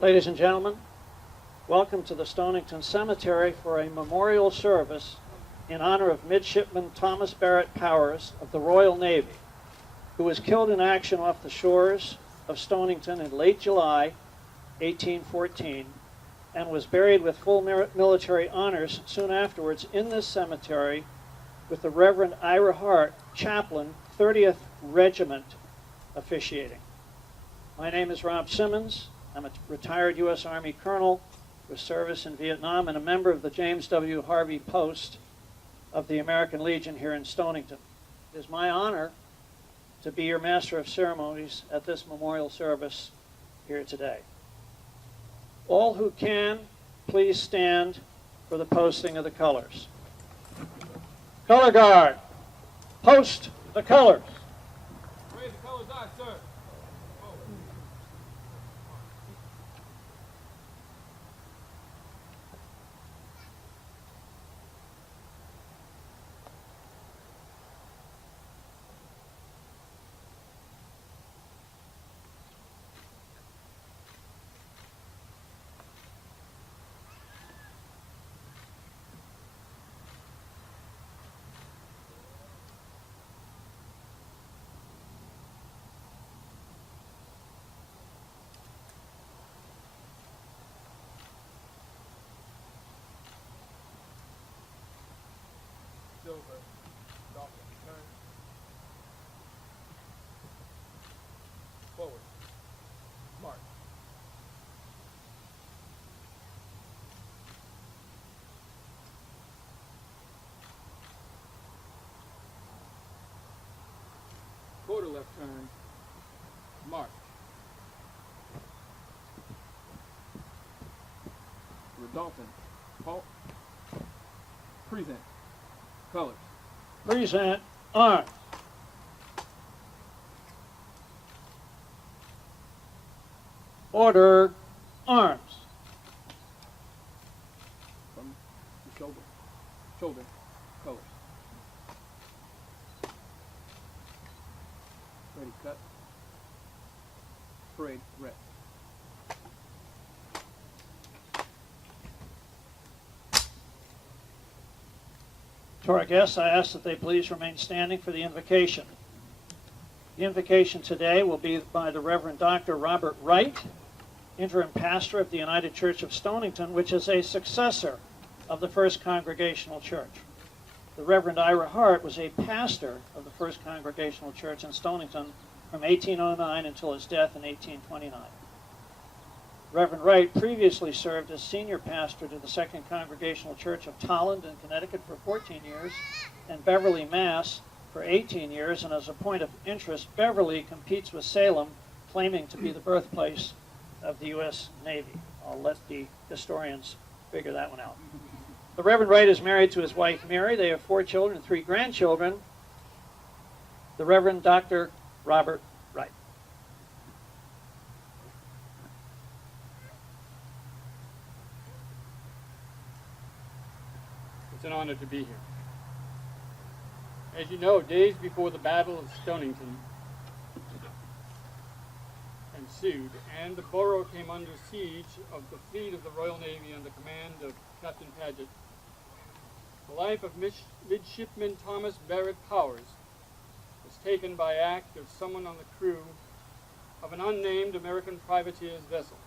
Ladies and gentlemen, welcome to the Stonington Cemetery for a memorial service in honor of Midshipman Thomas Barratt Powers of the Royal Navy, who was killed in action off the shores of Stonington in late July 1814 and was buried with full military honors soon afterwards in this cemetery with the Reverend Ira Hart, chaplain, 30th Regiment, officiating. My name is Rob Simmons. I'm a retired U.S. Army colonel with service in Vietnam and a member of the James W. Harvey Post of the American Legion here in Stonington. It is my honor to be your Master of Ceremonies at this memorial service here today. All who can, please stand for the posting of the colors. Color Guard, post the colors. Where the colors are, sir. Silver, Dolphin, turn. Forward. March. Quarter left turn. March. Dolphin. Halt. Present. Colors. Present arms. Order arms. From the shoulder. Shoulder. Colors. Ready, cut. Parade, rest. To our guests, I ask that they please remain standing for the invocation. The invocation today will be by the Reverend Dr. Robert Wright, interim pastor of the United Church of Stonington, which is a successor of the First Congregational Church. The Reverend Ira Hart was a pastor of the First Congregational Church in Stonington from 1809 until his death in 1829. Reverend Wright previously served as senior pastor to the Second Congregational Church of Tolland in Connecticut for 14 years and Beverly, Mass. For 18 years, and as a point of interest, Beverly competes with Salem, claiming to be the birthplace of the U.S. Navy. I'll let the historians figure that one out. The Reverend Wright is married to his wife, Mary. They have 4 children and 3 grandchildren. The Reverend Dr. Robert Wright. It's an honor to be here. As you know, days before the Battle of Stonington ensued, and the borough came under siege of the fleet of the Royal Navy under command of Captain Paget, the life of Midshipman Thomas Barratt Powers was taken by act of someone on the crew of an unnamed American privateer's vessel.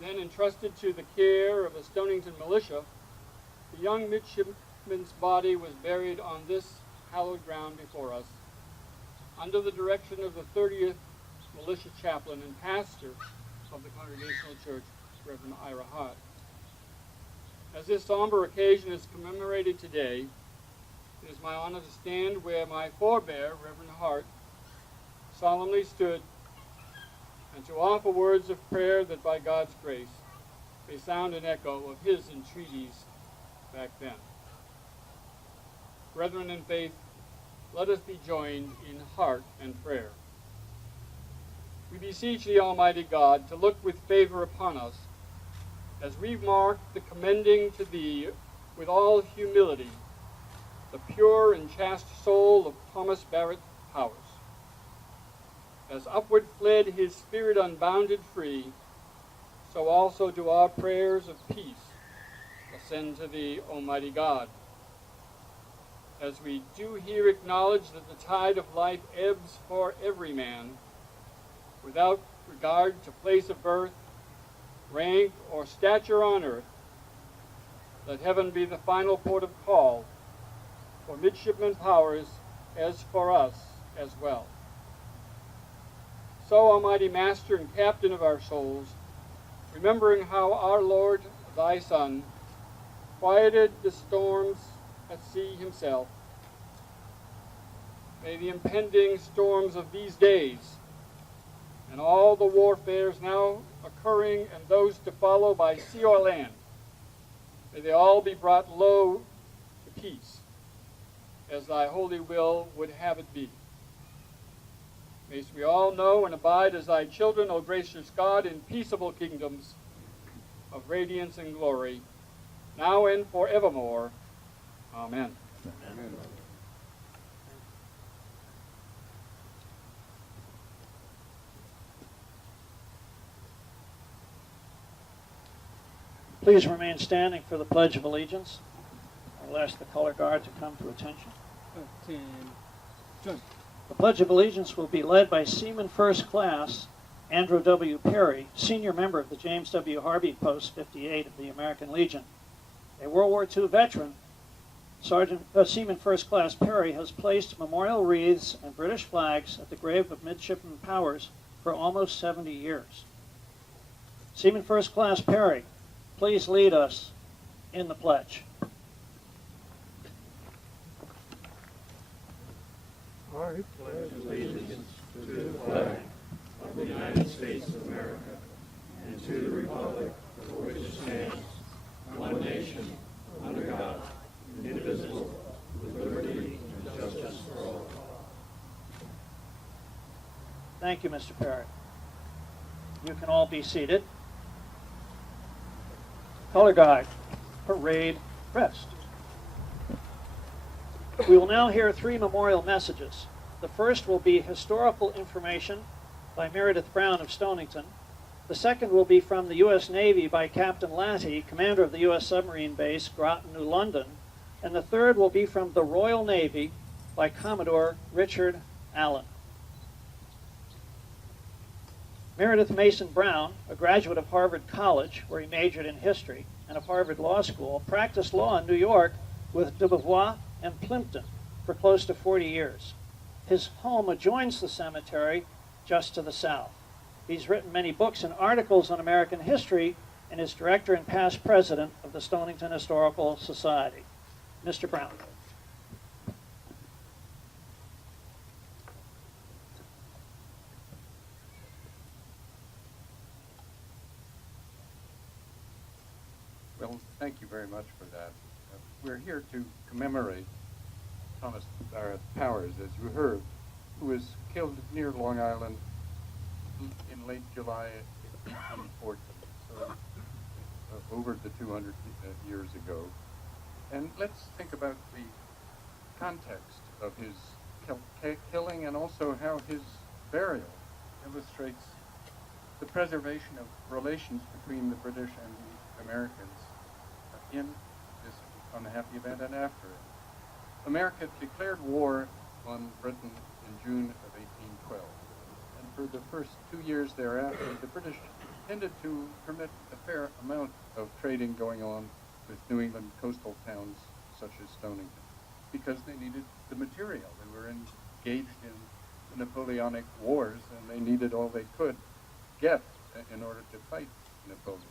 Then entrusted to the care of the Stonington militia, the young midshipman's body was buried on this hallowed ground before us, under the direction of the 30th militia chaplain and pastor of the Congregational Church, Reverend Ira Hart. As this somber occasion is commemorated today, it is my honor to stand where my forebear, Reverend Hart, solemnly stood, and to offer words of prayer that by God's grace may sound an echo of his entreaties back then. Brethren in faith, let us be joined in heart and prayer. We beseech the Almighty God to look with favor upon us as we mark the commending to thee with all humility the pure and chaste soul of Thomas Barratt Powers. As upward fled his spirit unbounded free, so also do our prayers of peace ascend to thee, Almighty God. As we do here acknowledge that the tide of life ebbs for every man, without regard to place of birth, rank, or stature on earth, let heaven be the final port of call for Midshipman Powers as for us as well. So, Almighty Master and Captain of our souls, remembering how our Lord, thy Son, quieted the storms at sea himself, may the impending storms of these days and all the warfares now occurring and those to follow by sea or land, may they all be brought low to peace, as thy holy will would have it be. May we all know and abide as thy children, O gracious God, in peaceable kingdoms of radiance and glory, now and forevermore. Amen. Amen. Please remain standing for the Pledge of Allegiance. I'll ask the color guard to come to attention. The Pledge of Allegiance will be led by Seaman First Class Andrew W. Perry, senior member of the James W. Harvey Post 58 of the American Legion. A World War II veteran, Seaman First Class Perry has placed memorial wreaths and British flags at the grave of Midshipman Powers for almost 70 years. Seaman First Class Perry, please lead us in the pledge. I pledge allegiance to the flag of the United States of America and to the republic for which it stands, one nation, under God, indivisible, with liberty and justice for all. Thank you, Mr. Perry. You can all be seated. Color guard, parade, rest. We will now hear three memorial messages. The first will be historical information by Meredith Brown of Stonington. The second will be from the U.S. Navy by Captain Latty, commander of the U.S. submarine base, Groton, New London. And the third will be from the Royal Navy by Commodore Richard Allen. Meredith Mason Brown, a graduate of Harvard College, where he majored in history, and of Harvard Law School, practiced law in New York with de Beauvoir and Plimpton for close to 40 years. His home adjoins the cemetery just to the south. He's written many books and articles on American history and is director and past president of the Stonington Historical Society. Mr. Brown. Well, thank you very much for that. We're here to commemorate Thomas Barratt Powers, as you heard, who was killed near Long Island in late July 1814, so over the 200 years ago. And let's think about the context of his killing and also how his burial illustrates the preservation of relations between the British and the Americans in this unhappy event and after it. America declared war on Britain in June of 1812. And for the first 2 years thereafter, the British tended to permit a fair amount of trading going on with New England coastal towns such as Stonington, because they needed the material. They were engaged in the Napoleonic Wars, and they needed all they could get in order to fight Napoleon.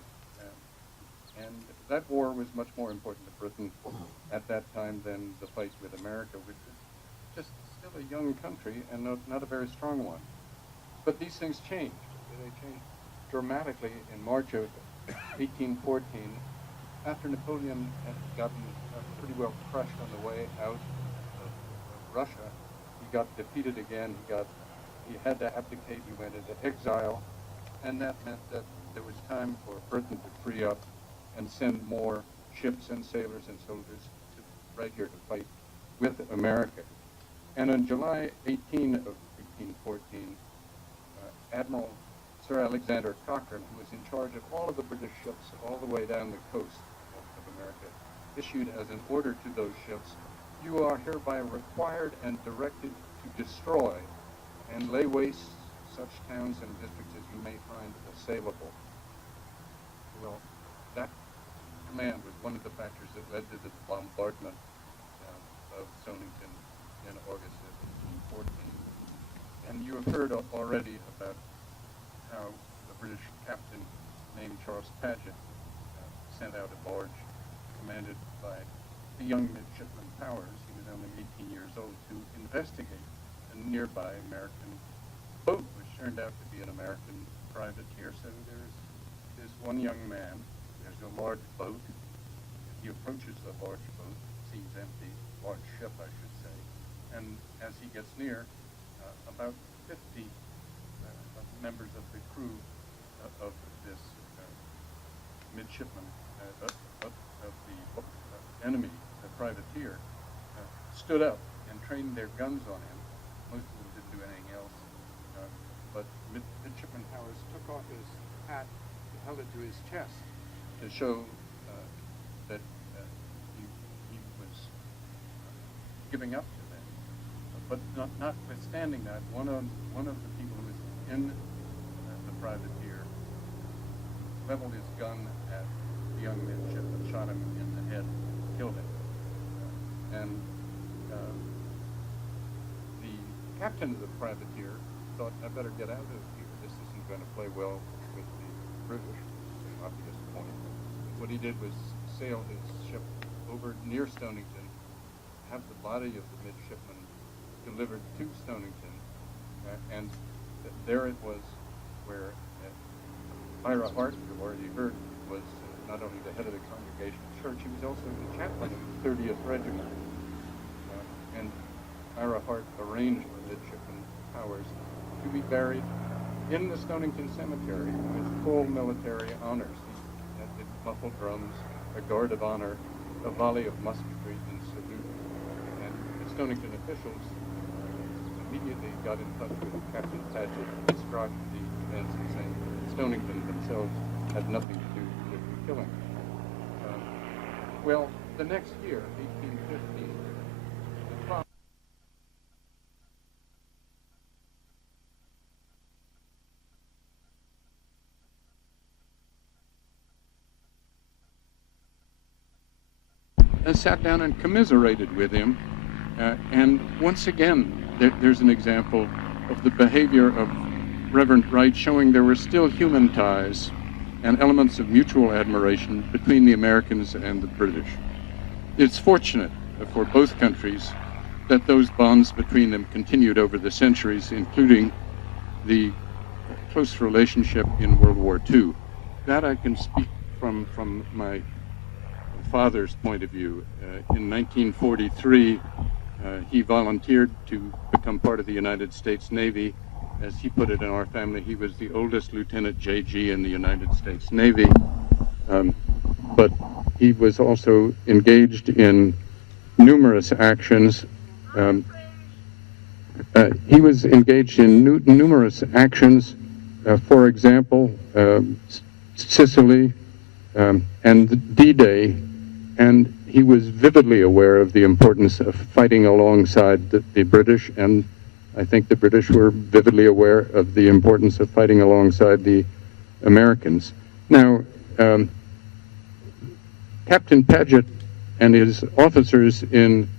And that war was much more important to Britain at that time than the fight with America, which was just still a young country and not a very strong one. But these things changed. They changed dramatically in March of 1814, after Napoleon had gotten pretty well crushed on the way out of Russia. He got defeated again. He had to abdicate. He went into exile, and that meant that there was time for Britain to free up and send more ships and sailors and soldiers right here to fight with America. And on July 18 of 1814, Admiral Sir Alexander Cochrane, who was in charge of all of the British ships all the way down the coast of America, issued as an order to those ships, "You are hereby required and directed to destroy and lay waste such towns and districts as you may find assailable." Well, that command was one of the factors that led to the bombardment of Stonington in August of 1814. And you have heard already about how the British captain named Charles Paget sent out a barge commanded by the young Midshipman Powers, he was only 18 years old, to investigate a nearby American boat, which turned out to be an American privateer. So there's one young man, there's a large boat. He approaches the large boat, seems empty, large ship, I should say, and as he gets near, about 50 members of the crew of this midshipman of the enemy, the privateer, stood up and trained their guns on him. Most of them didn't do anything else, but Midshipman Powers took off his hat, held it to his chest to show that he was giving up to them. But notwithstanding that, one of the people who was in the privateer leveled his gun at the young midshipman, shot him in the head, killed him. And the captain of the privateer thought, "I better get out of here. This isn't going to play well with the British." Obvious point. What he did was sail his ship over near Stonington, have the body of the midshipman delivered to Stonington, and there it was where Ira Hart, who already heard, was not only the head of the Congregational Church, he was also the chaplain of the 30th Regiment. And Ira Hart arranged for Midshipman Powers to be buried in the Stonington Cemetery with full military honors. He had muffled drums, a guard of honor, a volley of musketry and salute. And the Stonington officials immediately got in touch with Captain Paget, described the events and saying Stonington themselves had nothing to do with the killing. Well, the next year, 1815, the father sat down and commiserated with him. And once again, there's an example of the behavior of Reverend Wright showing there were still human ties and elements of mutual admiration between the Americans and the British. It's fortunate for both countries that those bonds between them continued over the centuries, including the close relationship in World War II. That I can speak from my father's point of view. In 1943, he volunteered to become part of the United States Navy. As he put it in our family, he was the oldest Lieutenant JG in the United States Navy. But he was also engaged in numerous actions. For example, Sicily and D-Day, and he was vividly aware of the importance of fighting alongside the British, and I think the British were vividly aware of the importance of fighting alongside the Americans. Now, Captain Paget and his officers in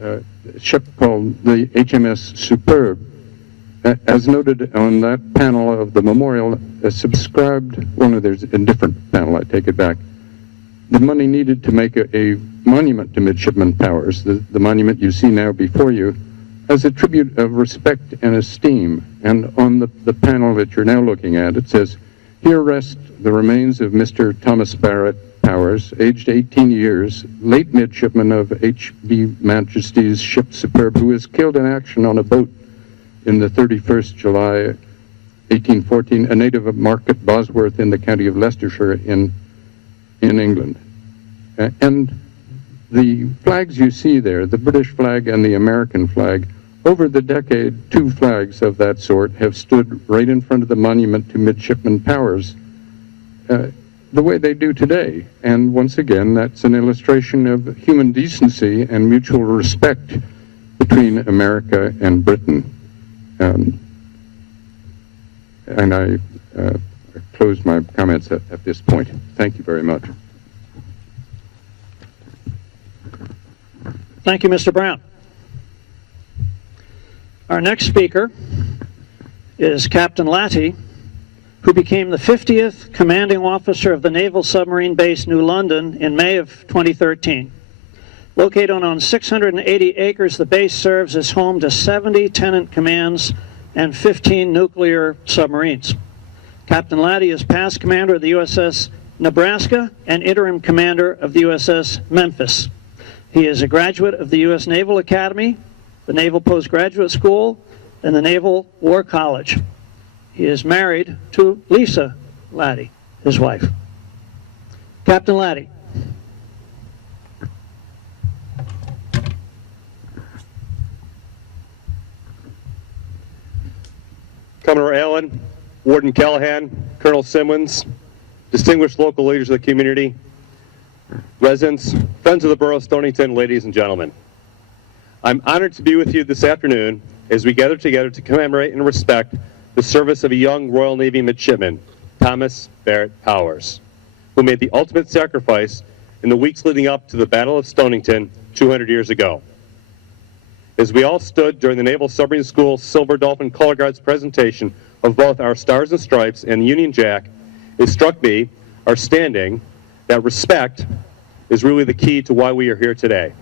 a ship called the HMS Superb, as noted on that panel of the memorial, subscribed, there's a different panel, I take it back, the money needed to make a monument to Midshipman Powers, the monument you see now before you, as a tribute of respect and esteem. And on the panel that you're now looking at, it says, "Here rest the remains of Mr. Thomas Barratt Powers, aged 18 years, late midshipman of H.B. Majesty's ship Superb, who was killed in action on a boat in the 31st July, 1814, a native of Market Bosworth in the county of Leicestershire in England." And the flags you see there, the British flag and the American flag, Over the decade, 2 flags of that sort have stood right in front of the monument to Midshipman Powers, the way they do today. And once again, that's an illustration of human decency and mutual respect between America and Britain. And I close my comments at this point. Thank you very much. Thank you, Mr. Brown. Our next speaker is Captain Latty, who became the 50th commanding officer of the Naval Submarine Base New London in May of 2013. Located on 680 acres, the base serves as home to 70 tenant commands and 15 nuclear submarines. Captain Latty is past commander of the USS Nebraska and interim commander of the USS Memphis. He is a graduate of the U.S. Naval Academy, the Naval Postgraduate School, and the Naval War College. He is married to Lisa Latty, his wife. Captain Latty. Commodore Allen, Warden Callahan, Colonel Simmons, distinguished local leaders of the community, residents, friends of the borough of Stonington, ladies and gentlemen. I'm honored to be with you this afternoon as we gather together to commemorate and respect the service of a young Royal Navy midshipman, Thomas Barratt Powers, who made the ultimate sacrifice in the weeks leading up to the Battle of Stonington 200 years ago. As we all stood during the Naval Submarine School Silver Dolphin Color Guards presentation of both our Stars and Stripes and the Union Jack, it struck me, our standing, that respect is really the key to why we are here today.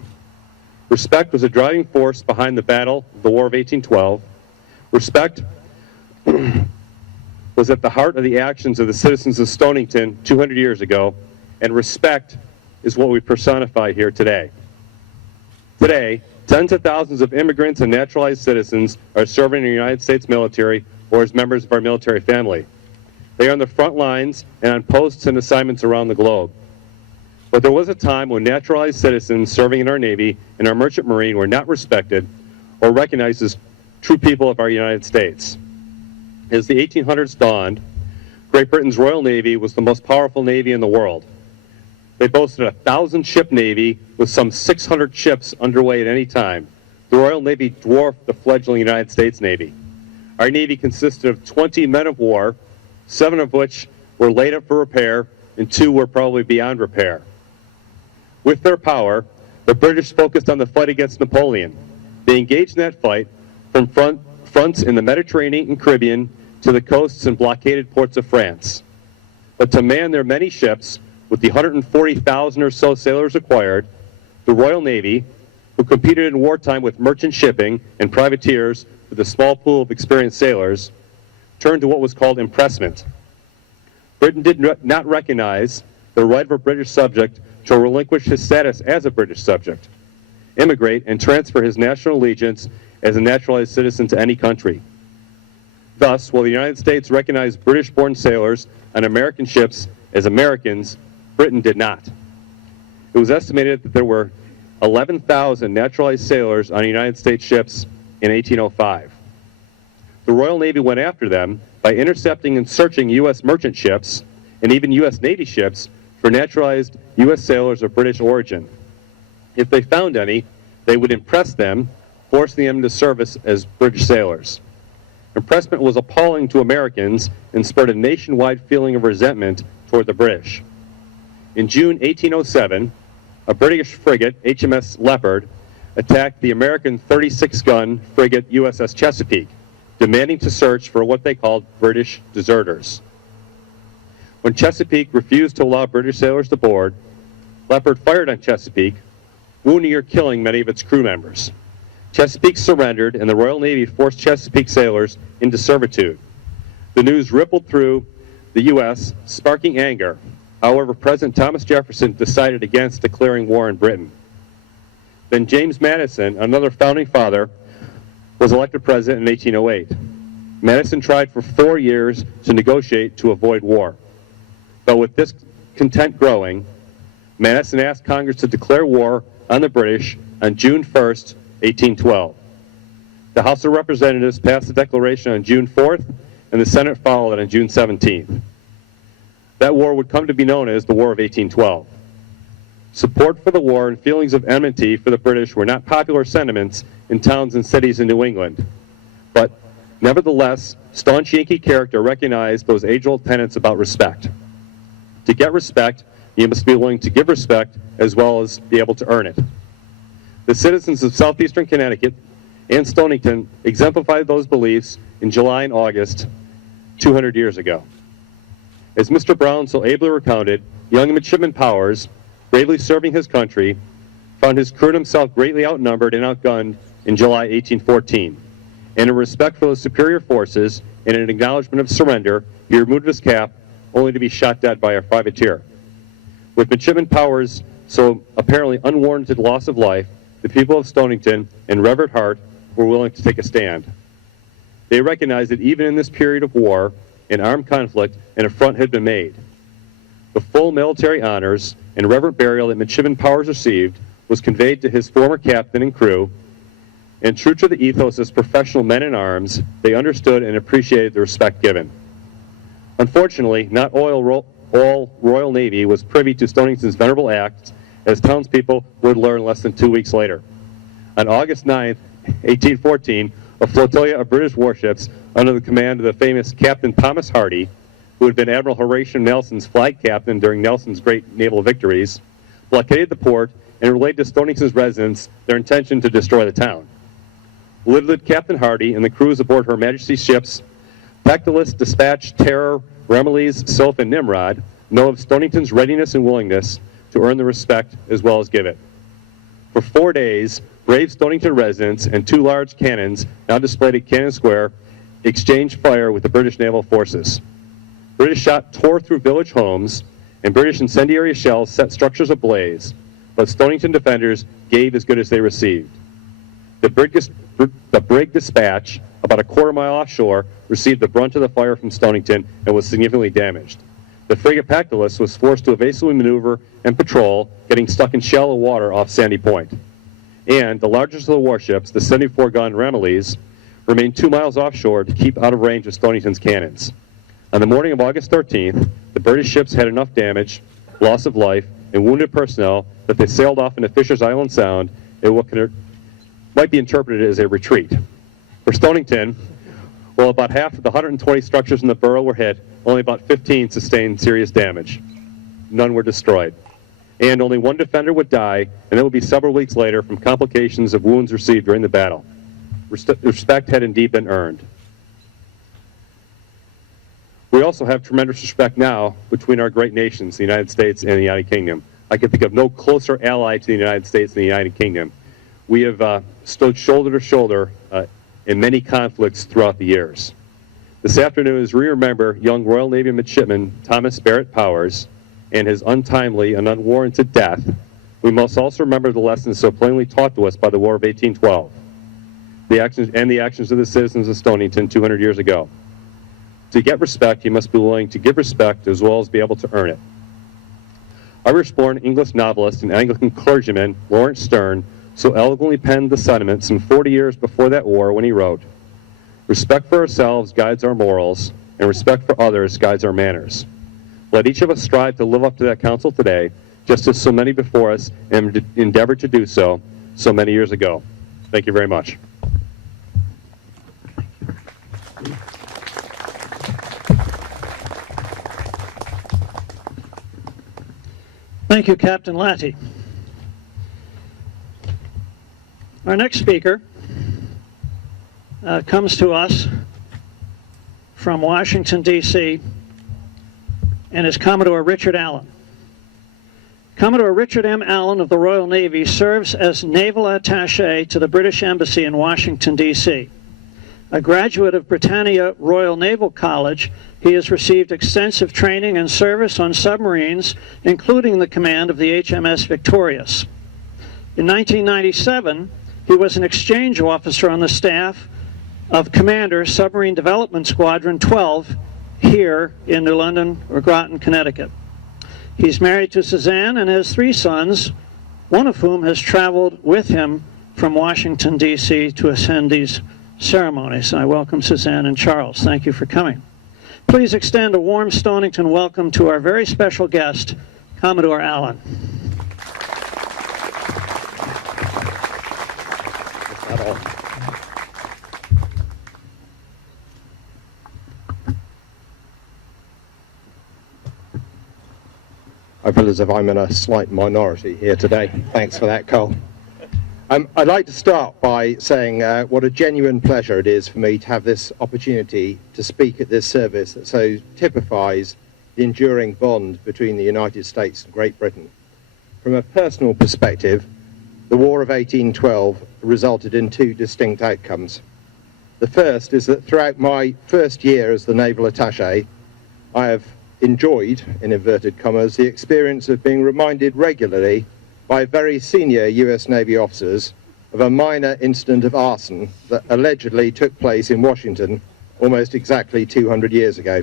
Respect was a driving force behind the battle of the War of 1812. Respect was at the heart of the actions of the citizens of Stonington 200 years ago, and respect is what we personify here today. Today, tens of thousands of immigrants and naturalized citizens are serving in the United States military or as members of our military family. They are on the front lines and on posts and assignments around the globe. But there was a time when naturalized citizens serving in our Navy and our Merchant Marine were not respected or recognized as true people of our United States. As the 1800s dawned, Great Britain's Royal Navy was the most powerful navy in the world. They boasted a 1,000-ship navy with some 600 ships underway at any time. The Royal Navy dwarfed the fledgling United States Navy. Our Navy consisted of 20 men of war, 7 of which were laid up for repair, and 2 were probably beyond repair. With their power, the British focused on the fight against Napoleon. They engaged in that fight from fronts in the Mediterranean and Caribbean to the coasts and blockaded ports of France. But to man their many ships, with the 140,000 or so sailors required, the Royal Navy, who competed in wartime with merchant shipping and privateers with a small pool of experienced sailors, turned to what was called impressment. Britain did not recognize the right of a British subject to relinquish his status as a British subject, immigrate, and transfer his national allegiance as a naturalized citizen to any country. Thus, while the United States recognized British-born sailors on American ships as Americans, Britain did not. It was estimated that there were 11,000 naturalized sailors on United States ships in 1805. The Royal Navy went after them by intercepting and searching U.S. merchant ships and even U.S. Navy ships for naturalized U.S. sailors of British origin. If they found any, they would impress them, forcing them into service as British sailors. Impressment was appalling to Americans and spurred a nationwide feeling of resentment toward the British. In June 1807, a British frigate, HMS Leopard, attacked the American 36-gun frigate USS Chesapeake, demanding to search for what they called British deserters. When Chesapeake refused to allow British sailors to board, Leopard fired on Chesapeake, wounding or killing many of its crew members. Chesapeake surrendered, and the Royal Navy forced Chesapeake sailors into servitude. The news rippled through the U.S., sparking anger. However, President Thomas Jefferson decided against declaring war in Britain. Then James Madison, another founding father, was elected president in 1808. Madison tried for 4 years to negotiate to avoid war. But with discontent growing, Madison asked Congress to declare war on the British on June 1st, 1812. The House of Representatives passed the declaration on June 4th, and the Senate followed it on June 17th. That war would come to be known as the War of 1812. Support for the war and feelings of enmity for the British were not popular sentiments in towns and cities in New England, but nevertheless, staunch Yankee character recognized those age-old tenets about respect. To get respect, you must be willing to give respect as well as be able to earn it. The citizens of southeastern Connecticut and Stonington exemplified those beliefs in July and August 200 years ago. As Mr. Brown so ably recounted, young Midshipman Powers, bravely serving his country, found his crew and himself greatly outnumbered and outgunned in July 1814. And in respect for those superior forces and in acknowledgement of surrender, he removed his cap only to be shot dead by a privateer. With Midshipman Powers' so apparently unwarranted loss of life, the people of Stonington and Reverend Hart were willing to take a stand. They recognized that even in this period of war and armed conflict, an affront had been made. The full military honors and reverent burial that Midshipman Powers received was conveyed to his former captain and crew, and true to the ethos as professional men in arms, they understood and appreciated the respect given. Unfortunately, not all Royal Navy was privy to Stonington's venerable acts, as townspeople would learn less than 2 weeks later. On August 9th, 1814, a flotilla of British warships under the command of the famous Captain Thomas Hardy, who had been Admiral Horatio Nelson's flag captain during Nelson's great naval victories, blockaded the port and relayed to Stonington's residents their intention to destroy the town. Little did Captain Hardy and the crews aboard Her Majesty's ships Pactolus, Dispatch, Terror, Remillies, Soph, and Nimrod know of Stonington's readiness and willingness to earn the respect as well as give it. For 4 days, brave Stonington residents and 2 large cannons, now displayed at Cannon Square, exchanged fire with the British naval forces. British shot tore through village homes, and British incendiary shells set structures ablaze, but Stonington defenders gave as good as they received. The brig Dispatch, about a quarter-mile offshore, received the brunt of the fire from Stonington and was significantly damaged. The frigate Pactolus was forced to evasively maneuver and patrol, getting stuck in shallow water off Sandy Point. And the largest of the warships, the 74-gun Remillies, remained 2 miles offshore to keep out of range of Stonington's cannons. On the morning of August 13th, the British ships had enough damage, loss of life, and wounded personnel that they sailed off into Fisher's Island Sound in what might be interpreted as a retreat. For Stonington, while about half of the 120 structures in the borough were hit, only about 15 sustained serious damage. None were destroyed. And only 1 defender would die, and that would be several weeks later from complications of wounds received during the battle. Respect had indeed been earned. We also have tremendous respect now between our great nations, the United States and the United Kingdom. I can think of no closer ally to the United States than the United Kingdom. We have stood shoulder to shoulder in many conflicts throughout the years. This afternoon, as we remember young Royal Navy Midshipman Thomas Barratt Powers and his untimely and unwarranted death, we must also remember the lessons so plainly taught to us by the War of 1812, the actions of the citizens of Stonington 200 years ago. To get respect, you must be willing to give respect as well as be able to earn it. Irish-born English novelist and Anglican clergyman Lawrence Sterne so eloquently penned the sentiment some 40 years before that war when he wrote, "Respect for ourselves guides our morals, and respect for others guides our manners. Let each of us strive to live up to that counsel today, just as so many before us endeavored to do so many years ago." Thank you very much. Thank you, Captain Latty. Our next speaker comes to us from Washington, D.C., and is Commodore Richard Allen. Commodore Richard M. Allen of the Royal Navy serves as Naval Attaché to the British Embassy in Washington, D.C. A graduate of Britannia Royal Naval College, he has received extensive training and service on submarines, including the command of the HMS Victorious. In 1997, he was an exchange officer on the staff of Commander Submarine Development Squadron 12 here in New London or Groton, Connecticut. He's married to Suzanne and has 3 sons, one of whom has traveled with him from Washington, D.C. to attend these Ceremonies. I welcome Suzanne and Charles. Thank you for coming. Please extend a warm Stonington welcome to our very special guest, Commodore Allen. I feel as if I'm in a slight minority here today. Thanks for that, Cole. I'd like to start by saying what a genuine pleasure it is for me to have this opportunity to speak at this service that so typifies the enduring bond between the United States and Great Britain. From a personal perspective, the War of 1812 resulted in two distinct outcomes. The first is that throughout my first year as the naval attaché, I have enjoyed, in inverted commas, the experience of being reminded regularly by very senior US Navy officers of a minor incident of arson that allegedly took place in Washington almost exactly 200 years ago.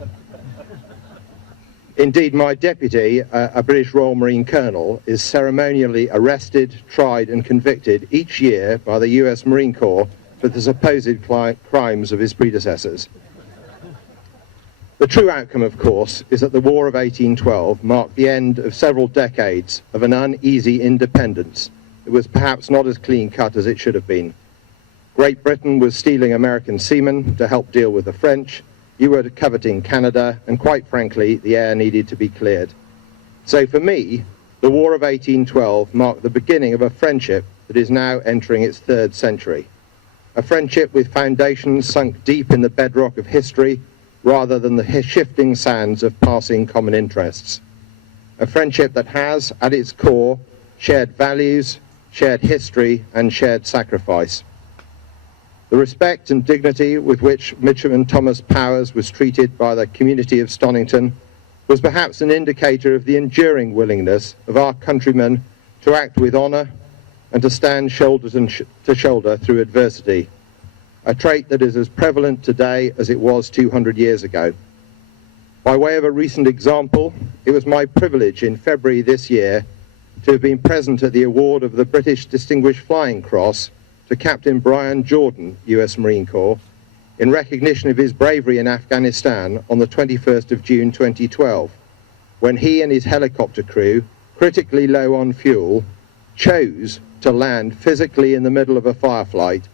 Indeed, my deputy, a British Royal Marine Colonel, is ceremonially arrested, tried and convicted each year by the US Marine Corps for the supposed crimes of his predecessors. The true outcome, of course, is that the War of 1812 marked the end of several decades of an uneasy independence that was perhaps not as clean-cut as it should have been. Great Britain was stealing American seamen to help deal with the French, you were coveting Canada, and quite frankly, the air needed to be cleared. So for me, the War of 1812 marked the beginning of a friendship that is now entering its third century. A friendship with foundations sunk deep in the bedrock of history, rather than the shifting sands of passing common interests. A friendship that has, at its core, shared values, shared history, and shared sacrifice. The respect and dignity with which Midshipman Thomas Powers was treated by the community of Stonington was perhaps an indicator of the enduring willingness of our countrymen to act with honour and to stand shoulder to shoulder through adversity, a trait that is as prevalent today as it was 200 years ago. By way of a recent example, it was my privilege in February this year to have been present at the award of the British Distinguished Flying Cross to Captain Brian Jordan, US Marine Corps, in recognition of his bravery in Afghanistan on the 21st of June 2012, when he and his helicopter crew, critically low on fuel, chose to land physically in the middle of a firefight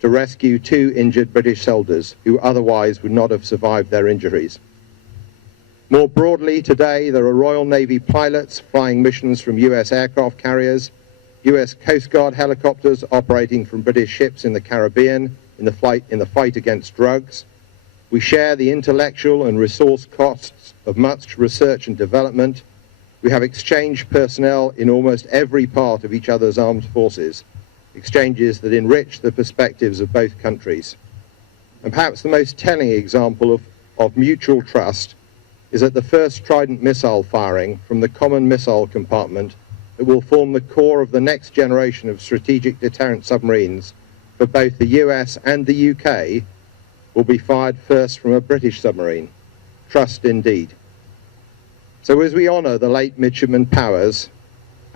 to rescue two injured British soldiers who otherwise would not have survived their injuries. More broadly, today there are Royal Navy pilots flying missions from US aircraft carriers, US Coast Guard helicopters operating from British ships in the Caribbean in the fight against drugs. We share the intellectual and resource costs of much research and development. We have exchanged personnel in almost every part of each other's armed forces, exchanges that enrich the perspectives of both countries. And perhaps the most telling example of mutual trust is at the first Trident missile firing from the common missile compartment that will form the core of the next generation of strategic deterrent submarines for both the US and the UK will be fired first from a British submarine. Trust indeed. So as we honour the late Midshipman Powers,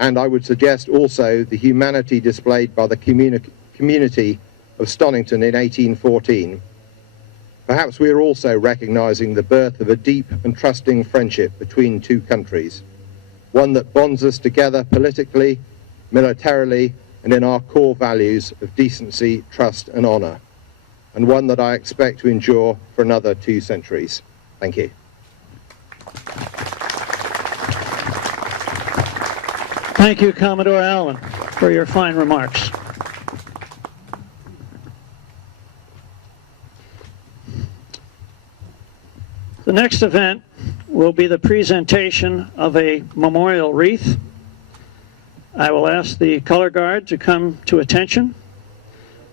and I would suggest also the humanity displayed by the community of Stonington in 1814, perhaps we are also recognising the birth of a deep and trusting friendship between two countries, one that bonds us together politically, militarily, and in our core values of decency, trust and honour, and one that I expect to endure for another 2 centuries. Thank you. Thank you, Commodore Allen, for your fine remarks. The next event will be the presentation of a memorial wreath. I will ask the color guard to come to attention.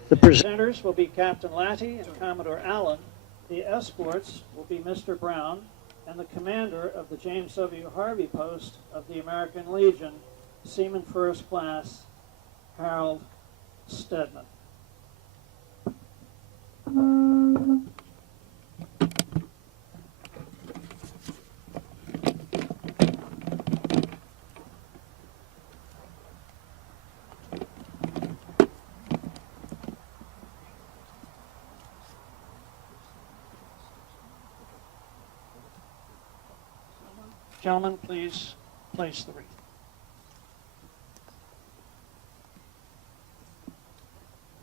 The presenters will be Captain Latty and Commodore Allen. The escorts will be Mr. Brown and the commander of the James W. Harvey Post of the American Legion, Seaman First Class Harold Stedman. Gentlemen, please place the wreath.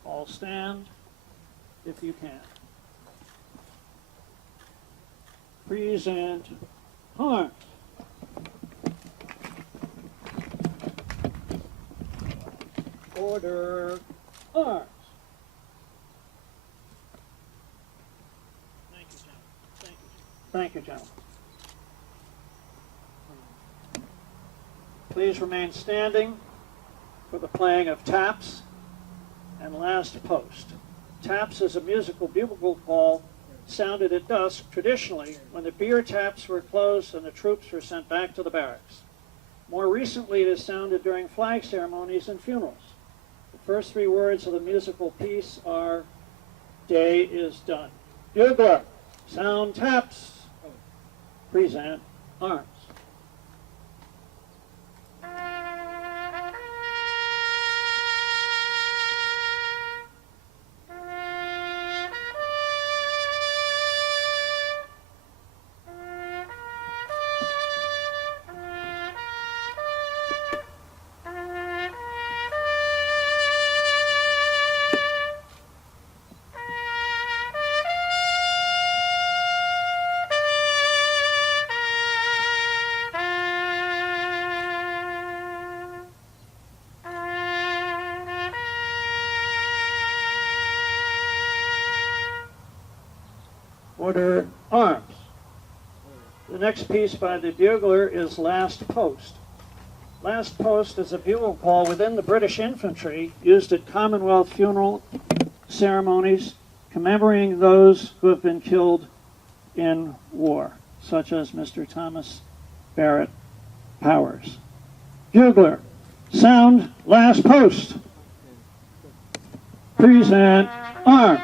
All stand, if you can. Present arms. Order arms. Thank you, gentlemen. Thank you. Thank you, gentlemen. Please remain standing for the playing of taps and last post. Taps is a musical bugle call sounded at dusk traditionally when the beer taps were closed and the troops were sent back to the barracks. More recently, it is sounded during flag ceremonies and funerals. The first three words of the musical piece are, "Day is done." Bugler, sound taps. Present arms. Order arms. The next piece by the bugler is Last Post. Last Post is a bugle call within the British infantry used at Commonwealth funeral ceremonies commemorating those who have been killed in war, such as Mr. Thomas Barratt Powers. Bugler, sound Last Post. Present arms.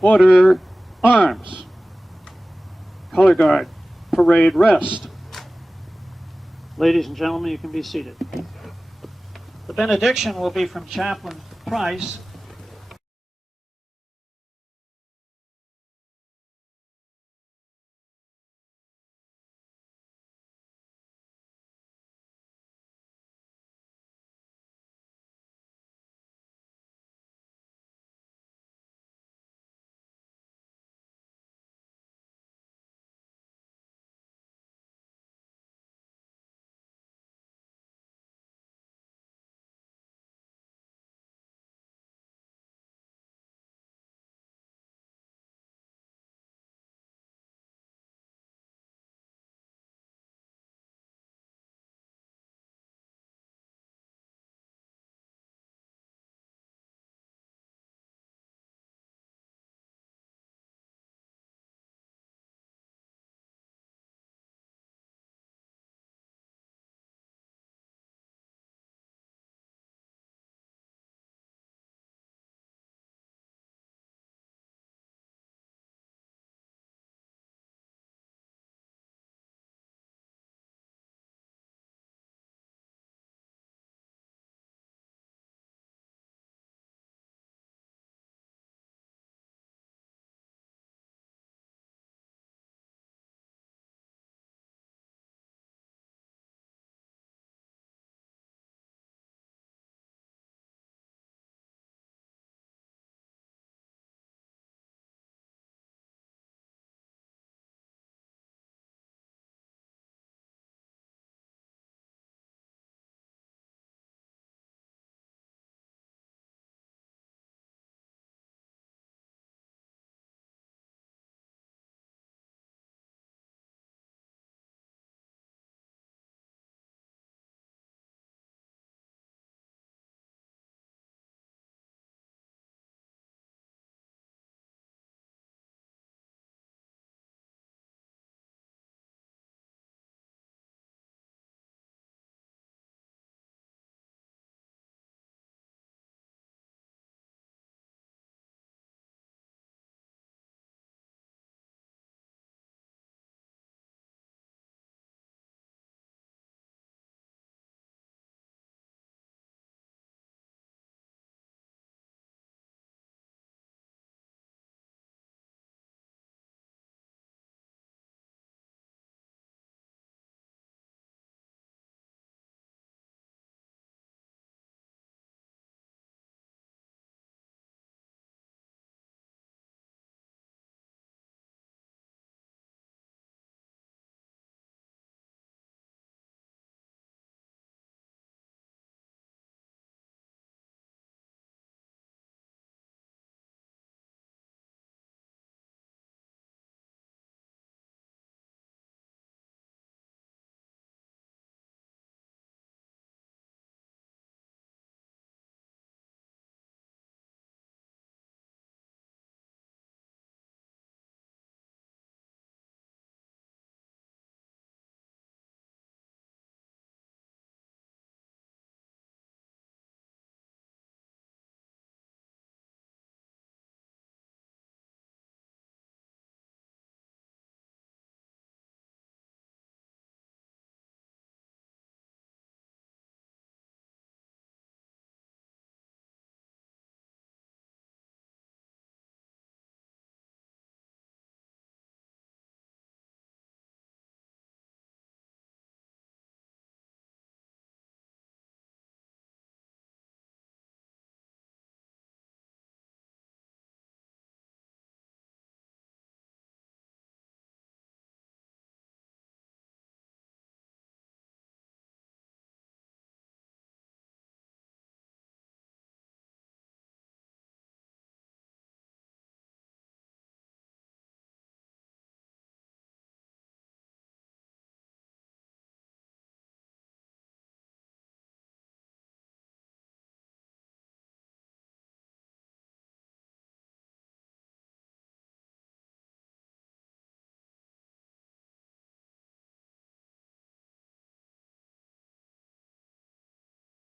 Order arms. Color guard, parade rest. Ladies and gentlemen, you can be seated. The benediction will be from Chaplain Price,